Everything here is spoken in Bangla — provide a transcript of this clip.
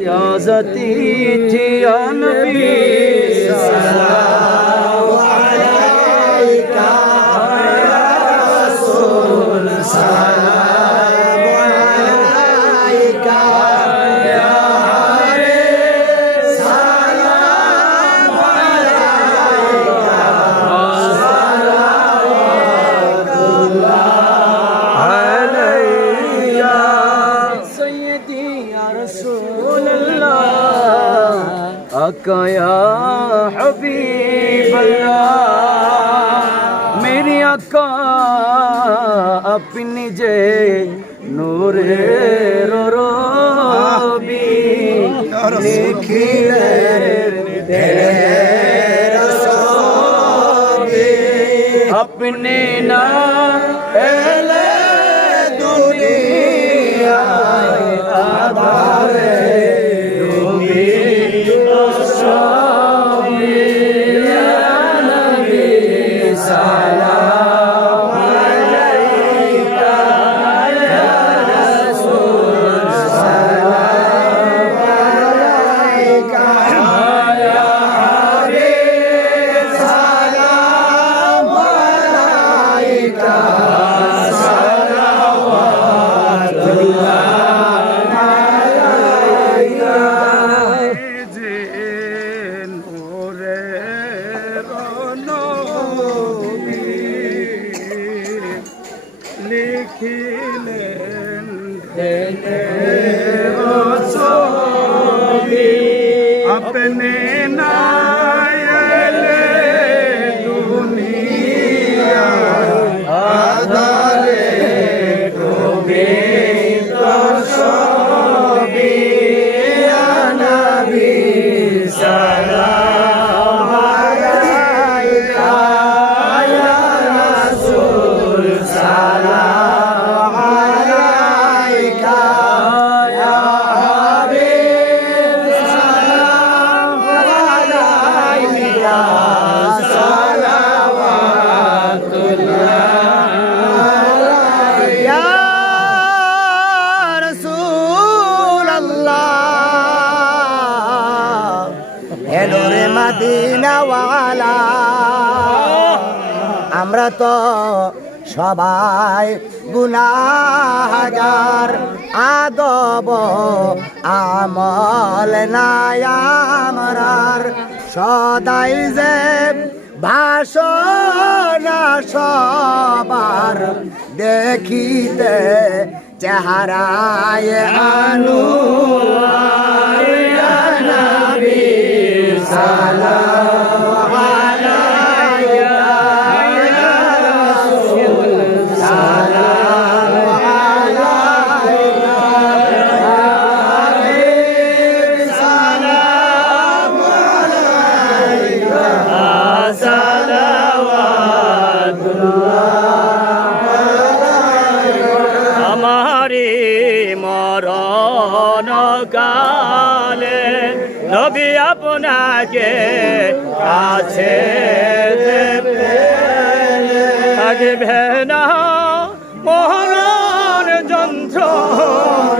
इजाज़ती थी या नबी सलाम अलैका या रसूल सलाम अलैका या हबीब सलाम अलैका सलावतुल्लाह अलैका सय्यदी या रसूल आका या हबीब अल्लाह मेरी आका अपनी जे नूरे रोबी निखिले तेरे रसूबी अपने ना एले दुनिया आधारे अपने नायले दुनिया आधारे डूबी तो सोबी या नबी सलाम अलैका या रसूल सलाम अलैका या हबीब सलाम अलैका सलावतुल्लाह या रसूल अल्लाह हेलो रे मदीना वाला আমরা তো সবাই গুনাহগার আদব আমল নাই আমরার সদাই যে ভাষণা সবার দেখিতে চেহারায় আনুয়ার ইয়া নবী সালাম আলাইকা ইয়া রাসূল সালাম আলাইকা ইয়া হাবিব সালাম আলাইকা সালাওয়াতুল্লাহ আমারি মরণ কালে নবী আপনাকে কাছে থাকবে না মরণ যন্ত্রণা